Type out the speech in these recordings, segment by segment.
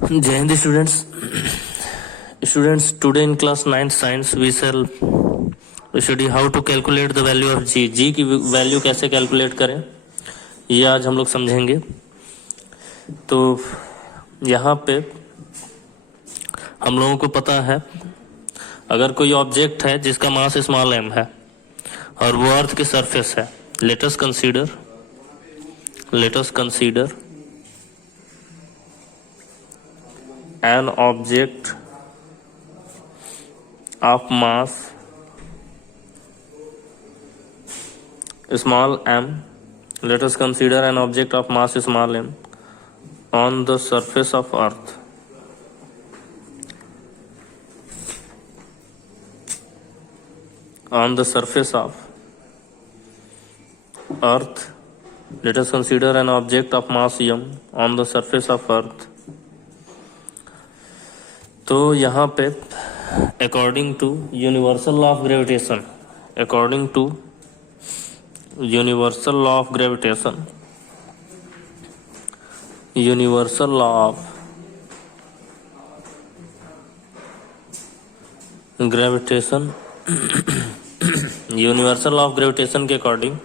Jai Hind students. Students, today in class 9th science we shall study how to calculate the value of g. g की value कैसे calculate करें ये आज हम लोग समझेंगे। तो यहाँ पे हम लोगों को पता है अगर कोई ऑब्जेक्ट है जिसका मास स्मॉल m है और वो अर्थ की सरफेस है, let us consider an object of mass small m. Let us consider an object of mass small m on the surface of earth. On the surface of earth, let us consider an object of mass m on the surface of earth. तो यहाँ पे according to universal law of gravitation, universal law of gravitation के according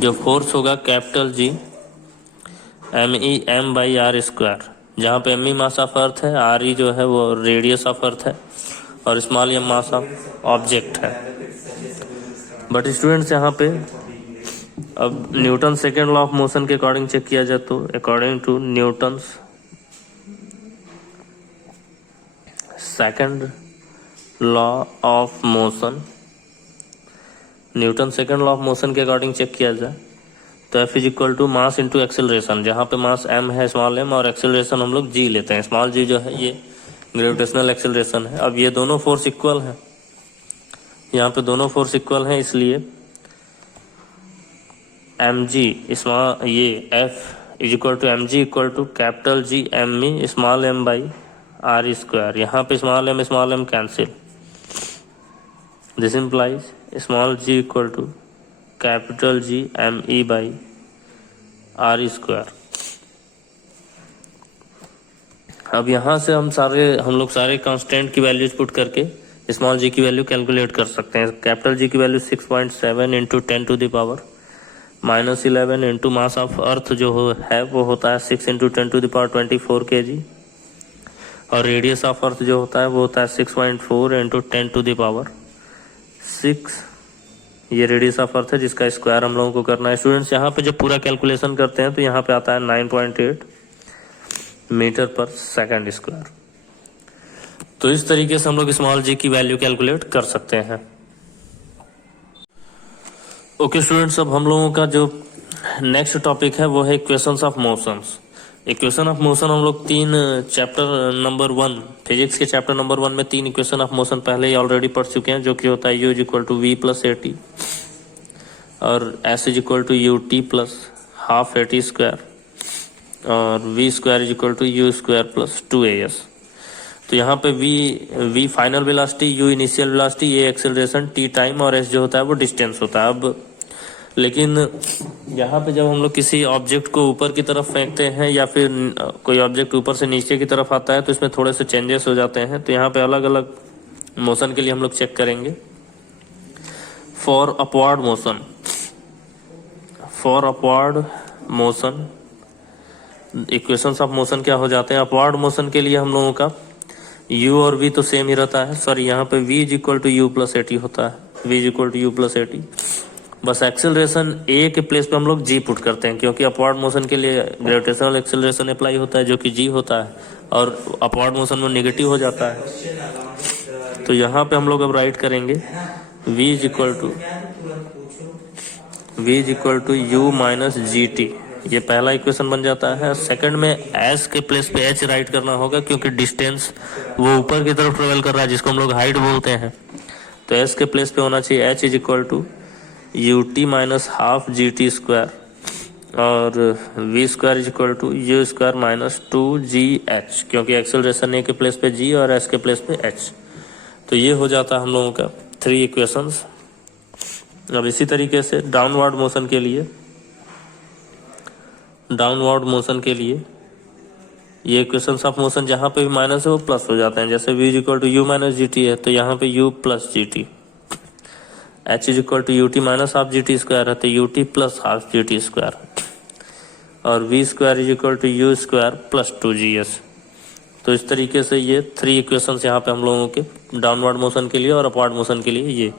जो force होगा capital G m by R square, जहाँ पे m mass of earth है, r जो है वो रेडियस ऑफ अर्थ है और small m mass of object है। बट स्टूडेंट्स यहाँ पे अब Newton second law of motion के अकॉर्डिंग चेक किया जाए तो according to Newton's second law of motion, Newton second law of motion के अकॉर्डिंग चेक किया जाए तो F is equal to mass into acceleration, जहाँ पे मास m है स्मॉल m और एक्सेलरेशन हम लोग g लेते हैं। स्मॉल g जो है ये ग्रेविटेशनल एक्सेलरेशन है। अब ये दोनों फोर्स इक्वल हैं, यहाँ पे दोनों फोर्स इक्वल हैं, इसलिए mg स्मॉल ये F is equal to mg equal to capital G m small m by R square. यहाँ पे small m cancel, this implies small g equal to capital G m by R square. अब यहाँ से हम लोग सारे constant की values put करके स्मॉल g की वैल्यू कैलकुलेट कर सकते हैं। कैपिटल G की value 6.7 into 10 to the power -11 into mass of earth जो है वो होता है 6 into 10 to the power 24 kg और रेडियस ऑफ अर्थ जो होता है वो होता है 6.4 इंटू 10 टू द पावर 6। ये रेडियस ऑफ अर्थ है जिसका स्क्वायर हम लोगों को करना है। स्टूडेंट्स यहाँ पे जब पूरा कैलकुलेशन करते हैं तो यहाँ पे आता है 9.8 मीटर पर सेकंड स्क्वायर। तो इस तरीके से हम लोग स्मॉल जी की वैल्यू कैलकुलेट कर सकते हैं। ओके स्टूडेंट्स, अब हम लोगों का जो नेक्स्ट टॉपिक है वो है equations of motions. Equation of motion हम लोग चैप्टर नंबर 1 फिजिक्स के चैप्टर नंबर 1 में 3 इक्वेशन ऑफ मोशन पहले ही ऑलरेडी पढ़ चुके हैं, जो कि होता है u is equal to v plus A T और s is equal to U T plus half A T square और v square is equal to you square plus 2as। तो यहाँ पे v final velocity, u initial velocity, a acceleration, t time और s जो होता है वो distance होता है। अब लेकिन यहाँ पे जब हम लोग किसी ऑब्जेक्ट को ऊपर की तरफ फेंकते हैं या फिर कोई ऑब्जेक्ट ऊपर से नीचे की तरफ आता है तो इसमें थोड़े से चेंजेस हो जाते हैं। तो यहाँ पे अलग अलग मोशन के लिए हम लोग चेक करेंगे। For upward motion equations of motion क्या हो जाते हैं। अपवर्ड मोशन के लिए हम लोगों का u और v तो सेम ही रहता है, सॉरी यहाँ पे v is equal to you plus A T होता है, v is equal to you plus A T. बस एक्सेलरेशन a के प्लेस पे हम लोग g पुट करते हैं, क्योंकि अपवर्ड मोशन के लिए ग्रेविटेशनल एक्सेलरेशन अप्लाई होता है जो कि g होता है और अपवर्ड मोशन में नेगेटिव हो जाता है। तो यहाँ पे हम लोग अब राइट करेंगे v is equal to u minus G T. ये पहला इक्वेशन बन जाता है। सेकंड में s के प्लेस पे h राइट करना होगा, क्योंकि डिस्टेंस वो ऊपर की तरफ ट्रेवल कर रहा है जिसको हम लोग हाइट बोलते हैं। तो s के प्लेस पे होना चाहिए h is equal to U T minus half G T square और v square is equal to you square minus 2gh, क्योंकि एक्सेलरेशन a के प्लेस पे g और s के प्लेस पे h। तो ये हो जाता है हम लोगों का 3 इक्वेशंस। अब इसी तरीके से डाउनवर्ड मोशन के लिए ये इक्वेशंस ऑफ मोशन जहाँ पे भी माइनस है वो प्लस हो जाते हैं। जैसे v is equal to u minus ji t है तो यहाँ पे u plus g t, h is equal to U T minus half G T square है तो u T plus half G T square, और v square is equal to you square plus 2gh। तो इस तरीके से ये 3 equations यहाँ पे हम लोगों के डाउनवर्ड मोशन के लिए और अपवर्ड मोशन के लिए ये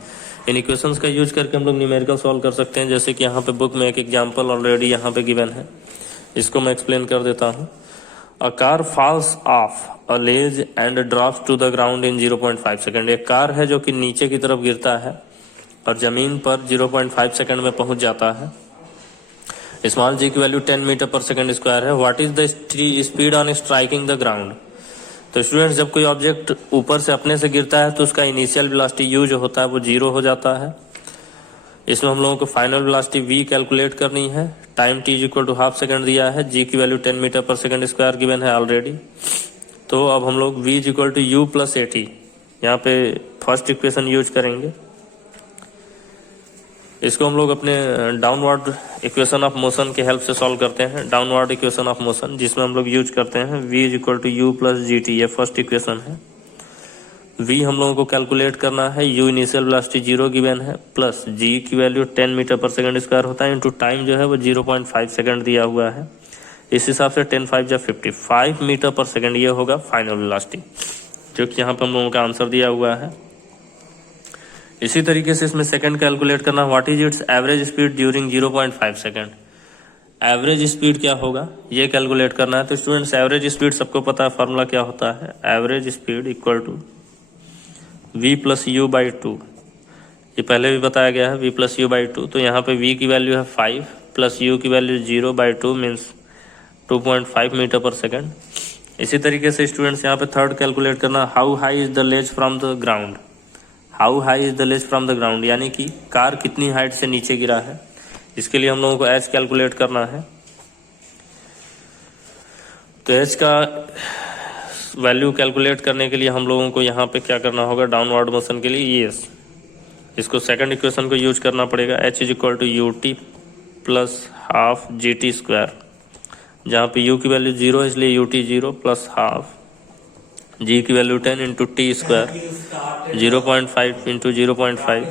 इन इक्वेशंस का यूज करके हम लोग न्यूमेरिकल सॉल्व कर सकते हैं। जैसे कि यहाँ पे बुक में एक एग्जांपल ऑलरेडी यहाँ पे गिवन है, इसको मैं एक्सप्लेन कर देता हूँ। A car falls off a ledge and drops to the ground in 0.5 second. एक कार है जो कि नीचे की तरफ गिरता है और जमीन पर 0.5 सेकंड में पहुंच जाता है। स्मॉल जी की value 10 metre per second square है। What is the speed on striking the ground. तो स्टूडेंट्स, जब कोई ऑब्जेक्ट ऊपर से अपने से गिरता है तो उसका इनिशियल वेलोसिटी u जो होता है वो 0 हो जाता है। इसमें हम लोगों को फाइनल वेलोसिटी v कैलकुलेट करनी है। Time t is equal to half second दिया है, g की value 10 metre per second square given है ऑलरेडी। तो अब हम लोग v is equal to you plus A t यहाँ पे फर्स्ट इक्वेशन यूज करेंगे। इसको हम लोग अपने डाउनवर्ड इक्वेशन ऑफ मोशन के हेल्प से सॉल्व करते हैं। डाउनवर्ड इक्वेशन ऑफ मोशन जिसमें हम लोग यूज करते हैं v is equal to you plus g T, ये फर्स्ट इक्वेशन है। v हम लोगों को कैलकुलेट करना है, u इनिशियल वेलोसिटी 0 गिवन है, प्लस g की value 10 metre per second square होता है, इंटू टाइम जो है वो 0.5 सेकंड दिया हुआ है। इस हिसाब से 10 5 जा 55 मीटर पर सेकंड ये होगा फाइनल वेलोसिटी, जो कि यहाँ पे हम लोगों का आंसर दिया हुआ है। इसी तरीके से इसमें सेकंड कैलकुलेट करना, what is it's average speed during 0.5 second. Average speed क्या होगा ये कैलकुलेट करना है। तो स्टूडेंट्स, एवरेज स्पीड सबको पता है, फार्मूला क्या होता है, average speed equal to v plus u by 2। ये पहले भी बताया गया है, v प्लस यू बाई 2। तो यहाँ पे v की वैल्यू है 5 प्लस u की value 0 by 2 means 2.5 metre per second. इसी तरीके से स्टूडेंट्स यहाँ पे थर्ड कैलकुलेट करना, how high is the ledge from the ground. How high is the ledge from the ground यानी कि कार कितनी हाइट से नीचे गिरा है। इसके लिए हम लोगों को एच कैलकुलेट करना है। तो एच का वैल्यू कैलकुलेट करने के लिए हम लोगों को यहाँ पे क्या करना होगा, डाउनवर्ड मोशन के लिए ये इसको सेकंड इक्वेशन को यूज करना पड़ेगा। H is equal to U T plus half G T square, जहाँ पे u की वैल्यू 0 है इसलिए u t 0 plus half g की value 10 into t square 0.5 into 0.5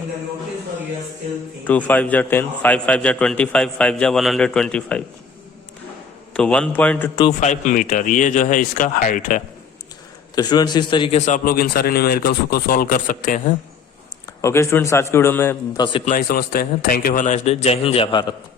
2 5 जा 10 5 5 जा 25 5 जा 125 तो 1.25 मीटर ये जो है इसका हाइट है। तो स्टूडेंट्स, इस तरीके से आप लोग इन सारे न्यूमेरिकल्स को सॉल्व कर सकते हैं। ओके स्टूडेंट्स, आज की वीडियो में बस इतना ही समझते हैं। Thank you for nice day. जय हिंद, जय भारत।